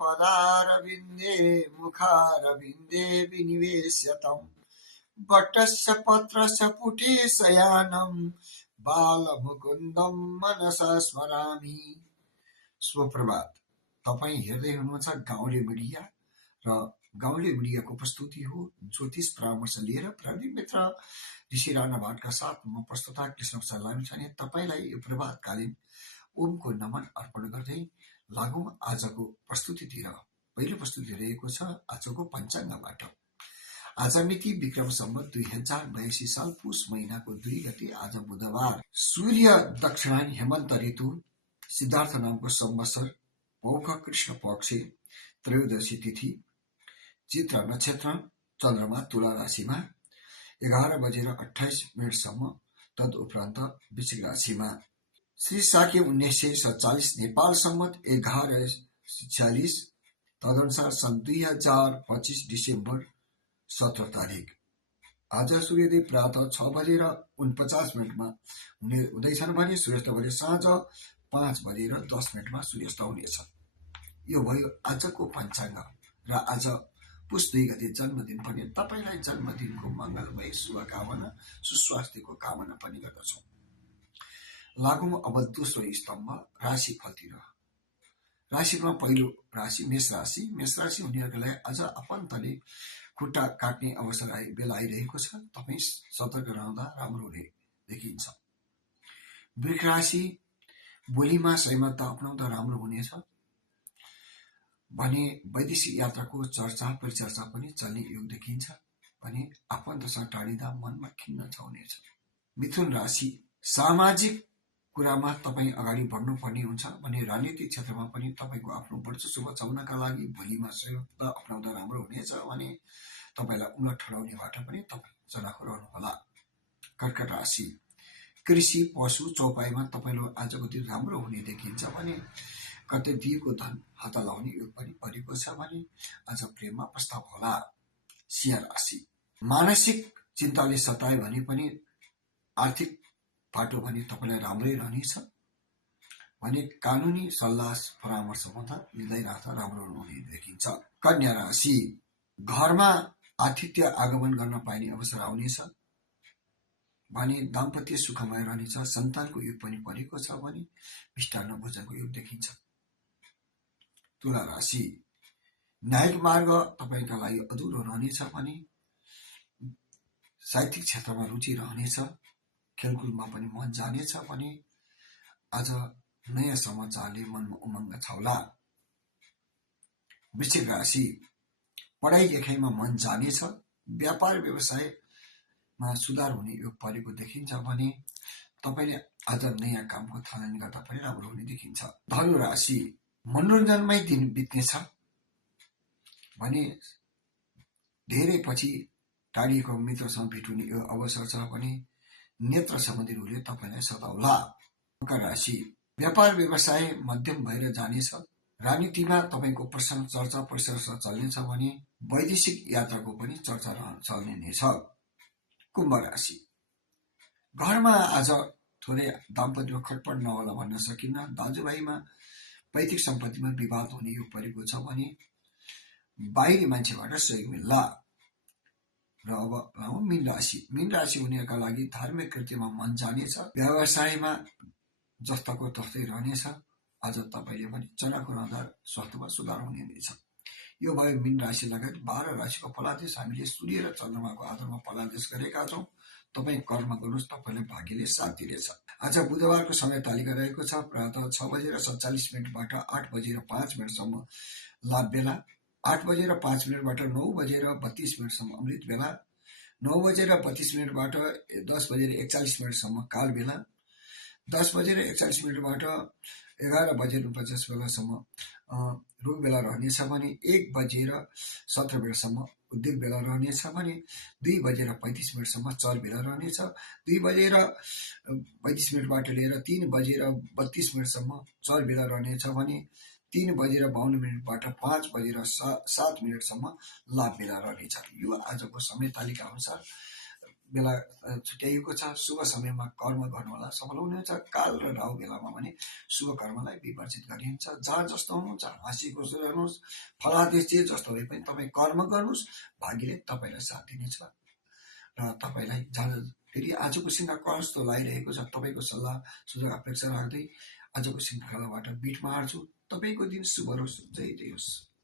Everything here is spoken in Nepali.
पदारविन्दे मुखारविन्दे विनिवेश्यतम् वटस्य पत्रस्य पुटे शयानं बालमुकुन्दं मनसा स्मरामि। सुप्रभात। तपाईं हेर्दै हुनुहुन्छ गाउँले मिडिया र गाउँले मिडियाको प्रस्तुति हो ज्योतिष परामर्श लिएर प्रदीप मित्र ऋषि राणा भाटका साथ म प्रस्तुता कृष्ण प्रसाद लामिछाने तपाईलाई यो प्रभातकालीन ओमको नमन अर्पण गर्दै लागौं आजको प्रस्तुतितिर। पहिलो प्रस्तुति रहेको छ आजको पञ्चाङ्गबाट। आज मिति विक्रम सम्वत 2082 साल पुष महिनाको 2 गते आज बुधबार। सूर्य दक्षिणायन हेमन्त ऋतु सिद्धार्थ नामको संवत्सर पौष कृष्ण पक्ष त्रयोदशी तिथि चित्र नक्षत्र चन्द्रमा तुला राशिमा 11:28 तदुपरान्त वृश्चिक राशिमा। श्री साके 1947 नेपाल सम्वत 1146 तदनुसार सन् 2025 डिसेम्बर 17 तारिक। आज सूर्योदय प्रातः 6:49 हुँदैछन् भने सूर्यास्त भने साँझ 5:10 सूर्यास्त हुनेछ। यो भयो आजको पञ्चाङ्ग र आज पुष 2 गते जन्मदिन पनि तपाईलाई जन्मदिनको मङ्गलमय शुभकामना सुस्वास्थ्यको कामना पनि गर्दछौँ। लागौं अब दोस्रो स्तम्भ राशिफलतिर। राशिमा पहिलो राशि मेष राशि। मेष राशि हुनेहरूको लागि आज आफन्तले खुट्टा काट्ने अवसर बेला आइरहेको छ। तपाईँ सतर्क रहँदा राम्रो हुने देखिन्छ। वृष राशि बोलीमा संयमता अपनाउँदा राम्रो हुनेछ भने वैदेशिक यात्राको चर्चा परिचर्चा पनि चल्ने योग देखिन्छ भने आफन्तसँग टाढिँदा मनमा खिन्न हुनेछ। मिथुन राशि सामाजिक कुरामा तपाईँ अगाडि बढ्नुपर्ने हुन्छ भने राजनीतिक क्षेत्रमा पनि तपाईँको आफ्नो वर्चस्व बचाउनका लागि भोलिमा संयमता अपनाउँदा राम्रो हुनेछ भने तपाईँलाई उलट ठडाउनेबाट पनि तपाईँ चनाखो रहनुहोला। कर्कट राशि कृषि पशु चौपाईमा तपाईँलाई आजको दिन राम्रो हुने देखिन्छ भने कतै दिएको धन हात लाउने योग पनि परेको छ भने आज प्रेममा प्रस्ताव होला। सिंह राशि मानसिक चिन्ताले सताए भने पनि आर्थिक पाटो भने तपाईँलाई राम्रै रहनेछ भने कानुनी सल्लाह परामर्श हुँदा लिँदै राख्दा राम्रो हुने देखिन्छ। कन्या राशि घरमा आतिथ्य आगमन गर्न पाइने अवसर आउनेछ भने दाम्पत्य सुखमय रहनेछ। सन्तानको योग पनि परेको छ भने मिष्टान्न भोजनको योग देखिन्छ। तुला राशि न्यायिक मार्ग तपाईँका लागि अधुरो रहनेछ भने साहित्यिक क्षेत्रमा रुचि रहनेछ। खेलकुदमा पनि मन जानेछ भने आज नयाँ समाचारले मनमा उमङ्ग छाउला। वृश्चिक राशि पढाइ लेखाइमा मन जानेछ। व्यापार व्यवसायमा सुधार हुने योग परेको देखिन्छ भने तपाईँले आज नयाँ कामको थालनी गर्दा पनि राम्रो हुने देखिन्छ। धनु राशि मनोरञ्जनमै दिन बित्नेछ भने धेरै पछि टाढिएको मित्रसँग भेट हुने यो अवसर छ भने नेत्र सम्बन्धी रोगले तपाईँलाई सताउला। मकर राशि व्यापार व्यवसाय मध्यम भएर जानेछ। राजनीतिमा तपाईँको प्रश्न चर्चा परिचर्चा चल्नेछ भने वैदेशिक यात्राको पनि चर्चा चल्ने नै छ। कुम्भ राशि घरमा आज थोरै दाम्पत्यमा खटपट नहोला भन्न सकिन्न। दाजुभाइमा पैतृक सम्पत्तिमा विवाद हुने योग परेको छ भने बाहिरी मान्छेबाट सहयोग मिल्ला। र अब मीन राशि। मीन राशि हुनेका लागि धार्मिक कृत्यमा मन जानेछ। व्यवसायमा जस्ताको तस्तै रहनेछ। आज तपाईँले पनि चनाखो रहँदा स्वास्थ्यमा सुधार हुने छ। यो भयो मीन राशि लगायत 12 राशिको फलादेश। हामीले सूर्य र चन्द्रमाको आधारमा फलादेश गरेका छौँ। तपाईँ कर्म गर्नुहोस्, तपाईँलाई भाग्यले साथ दिनेछ। आज बुधबारको समय तालिका रहेको छ प्रातः 6:47 8:05 लाभ बेला, 8:05 9:32 अमृत बेला, 9:32 10:41 काल बेला, 10:41 11:49 रोग बेला रहनेछ भने 1:17 उद्योग बेला रहनेछ भने 2:35 चल बेला रहनेछ। 2:35 लिएर 3:32 चल बेला रहनेछ भने 3:52 5:07 लाभ बेला रहनेछ। यो आजको समय तालिका अनुसार बेला छुट्याइएको छ। शुभ समयमा कर्म गर्नुहोला, सफल हुनुहुन्छ। काल र राहु बेलामा भने शुभ कर्मलाई विवर्जित गरिन्छ। जहाँ जस्तो हुनुहुन्छ हाँसी खुसी रहनुहोस्। फलादेश जे जस्तो भए पनि तपाईँ कर्म गर्नुहोस्, भाग्यले तपाईँलाई साथ दिनेछ। र तपाईँलाई जहाँ फेरि आजको सिन्दा कस्तो लागिरहेको छ, तपाईँको सल्लाह सुझाव अपेक्षा राख्दै आजको श्रृङ्खलाबाट बिटमा हार्छु। तपाईँको दिन शुभ होस्। जय जय होस्।